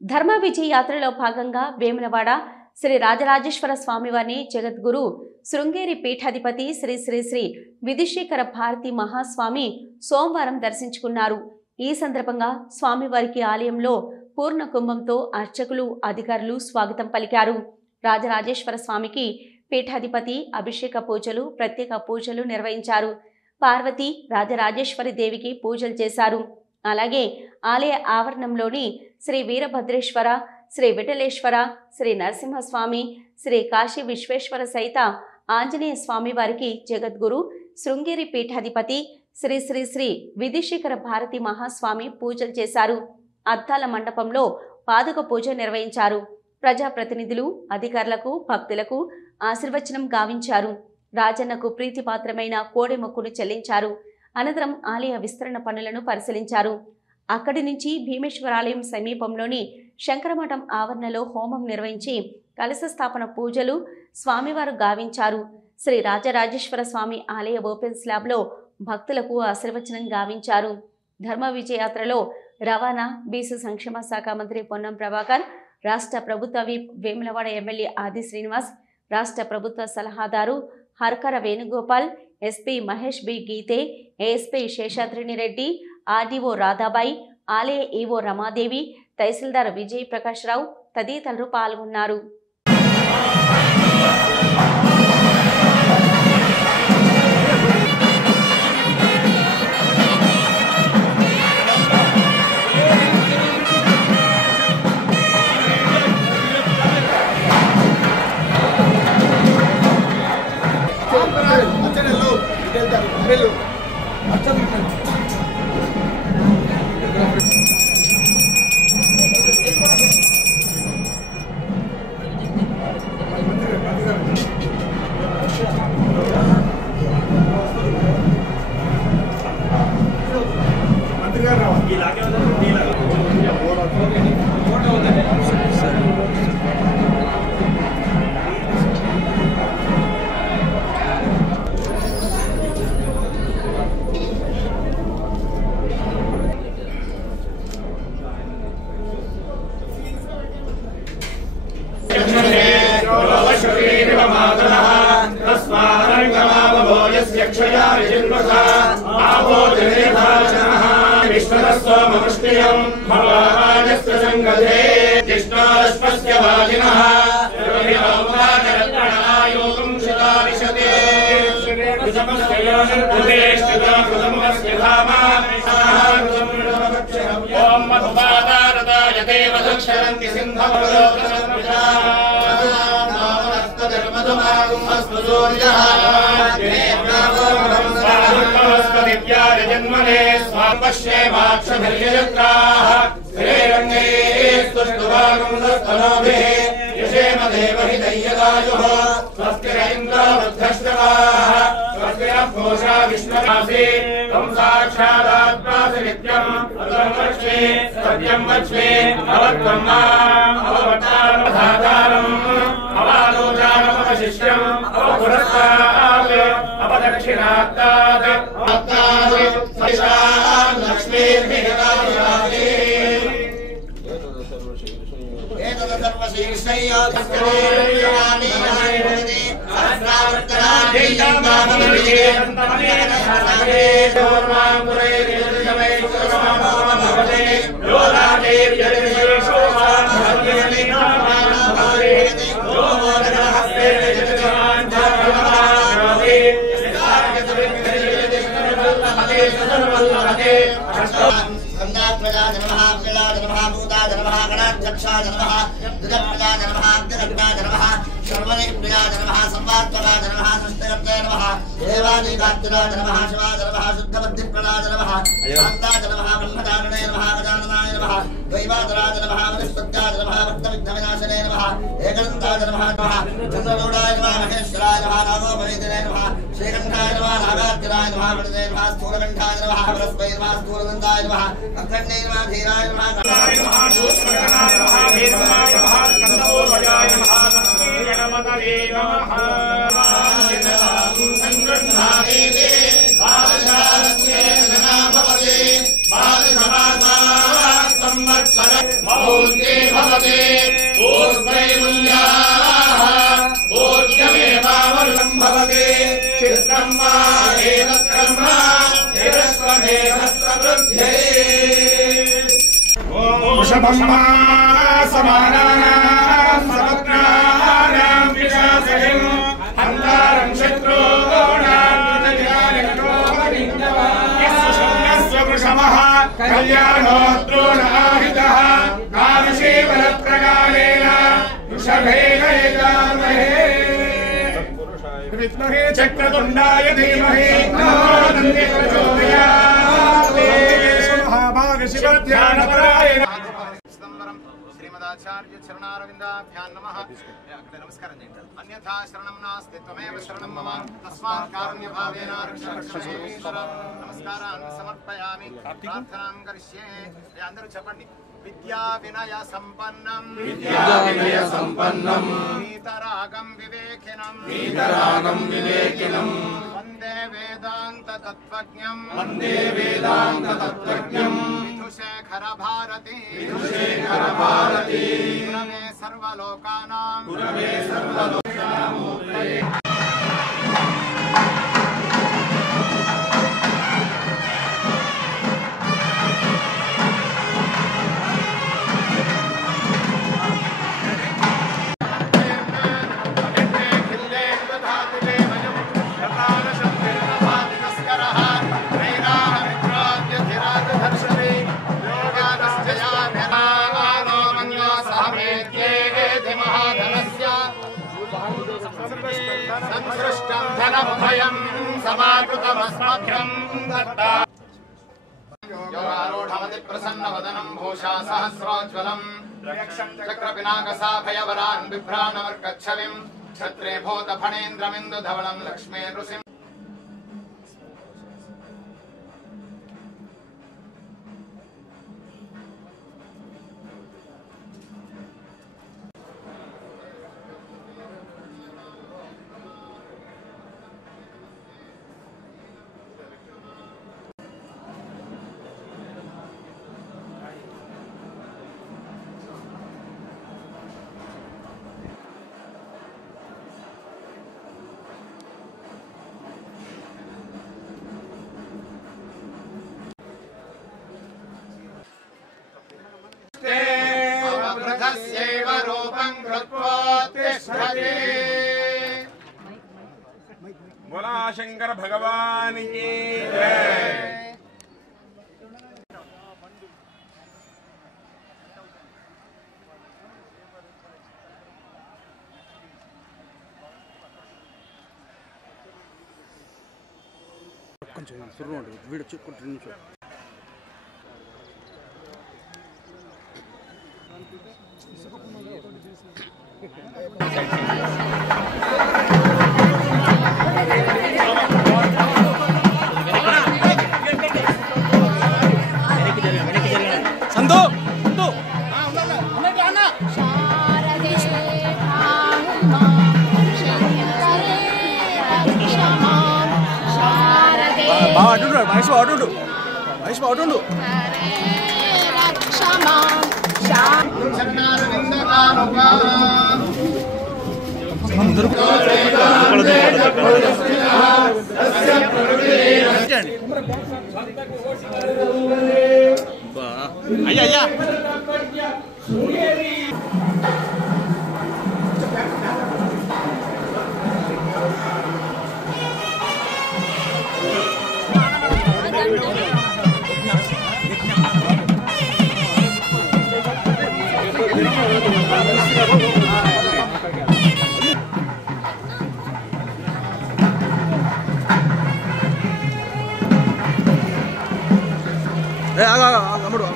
ధర్మ విజయ యాత్రలో భాగంగా వేములవాడ శ్రీ రాజరాజేశ్వర స్వామివారిని జగద్గురు శృంగేరి పీఠాధిపతి శ్రీ శ్రీ శ్రీ విధుశేఖర భారతి మహాస్వామి సోమవారం దర్శించుకున్నారు. ఈ సందర్భంగా స్వామివారికి ఆలయంలో పూర్ణ కుంభంతో అర్చకులు అధికారులు స్వాగతం పలికారు. రాజరాజేశ్వర స్వామికి పీఠాధిపతి అభిషేక పూజలు ప్రత్యేక పూజలు నిర్వహించారు. పార్వతి రాజరాజేశ్వరి దేవికి పూజలు చేశారు. అలాగే ఆలయ ఆవరణంలోని శ్రీ వీరభద్రేశ్వర, శ్రీ విఠలేశ్వర, శ్రీ నరసింహస్వామి, శ్రీ కాశీ విశ్వేశ్వర సహిత ఆంజనేయ స్వామి వారికి జగద్గురు శృంగేరి పీఠాధిపతి శ్రీ శ్రీ శ్రీ విధుశేఖర భారతి మహాస్వామి పూజలు చేశారు. అద్దాల మండపంలో పాదుక పూజ నిర్వహించారు. ప్రజాప్రతినిధులు అధికారులకు భక్తులకు ఆశీర్వచనం గావించారు. రాజన్నకు ప్రీతిపాత్రమైన కోడె మొక్కును చెల్లించారు. అనంతరం ఆలయ విస్తరణ పనులను పరిశీలించారు. అక్కడి నుంచి భీమేశ్వరాలయం సమీపంలోని శంకరమఠం ఆవరణలో హోమం నిర్వహించి కలశ స్థాపన పూజలు స్వామివారు గావించారు. శ్రీ రాజరాజేశ్వర స్వామి ఆలయ ఓపెన్ స్లాబ్లో భక్తులకు ఆశీర్వచనం గావించారు. ధర్మ విజయయాత్రలో రవాణా బీసీ సంక్షేమ శాఖ మంత్రి పొన్నం ప్రభాకర్, రాష్ట్ర ప్రభుత్వ విప్ వేములవాడ ఎమ్మెల్యే ఆది శ్రీనివాస్, రాష్ట్ర ప్రభుత్వ సలహాదారు హర్కర వేణుగోపాల్, ఎస్పీ మహేష్ బి గీతే, ఏఎస్పీ శేషాద్రిని రెడ్డి, ఆర్డీఓ రాధాబాయి, ఆలయ ఈవో రమాదేవి, తహసీల్దార్ విజయ్ ప్రకాష్ రావు తదితరులు పాల్గొన్నారు. संवत्सर भवति ऊर्ध्वैरुल्याः ऊर्ध्वमेवामृतं भवति चित्रम्मा एतत्कर्म एतस्वमेधस्ववृद्ध्यै वृषभम्मा समानानां समग्राणां विशासहिं हन्तारं शत्रूणां यस्य वृषभः कल्याणोऽद्रोणाहितः कालशीवरप्रकारेण वृषभेन यजामहे विद्महे चक्रतुण्डाय धीमहि तन्नो प्रचोदयात् महाभागशिवध्यानपरायण श्रीमदाचार्य चरणारविन्दाभ्यां नमः नमस्कारं अन्यथा शरणं नास्ति त्वमेव शरणं मम तस्मात् कारुण्यभावेन रक्षेश्वर नमस्कारान् समर्पयामि प्रार्थनां करिष्ये అందరూ చెప్పండి विद्या विनय संपन्नम वीतरागम विवेकिनम वंदे वेदांत तत्त्वज्ञं विधुशेखर भारती गुरवे सर्वलोकानां संसृष्टं धनभयं समाकृतमस्मभ्यं दत्ता योगारूढमति प्रसन्नवदनं भूषा सहस्रोज्ज्वलं चक्रपिनाकसाभयवरान् बिभ्राणवर्गच्छविं क्षत्रे भूतफणेन्द्रमिन्दुधवलं लक्ष्मे नृसिंह बोला शंकर भगवान की जय। కొంచెం సుర్రు ఉంటుంది వీడియో చెక్కుంటే నిమిషం సందు బాగుండు మహేష్ బాగుండు మహేష్ బాగుండు అయ్యా అయ్యా అమ్ముడు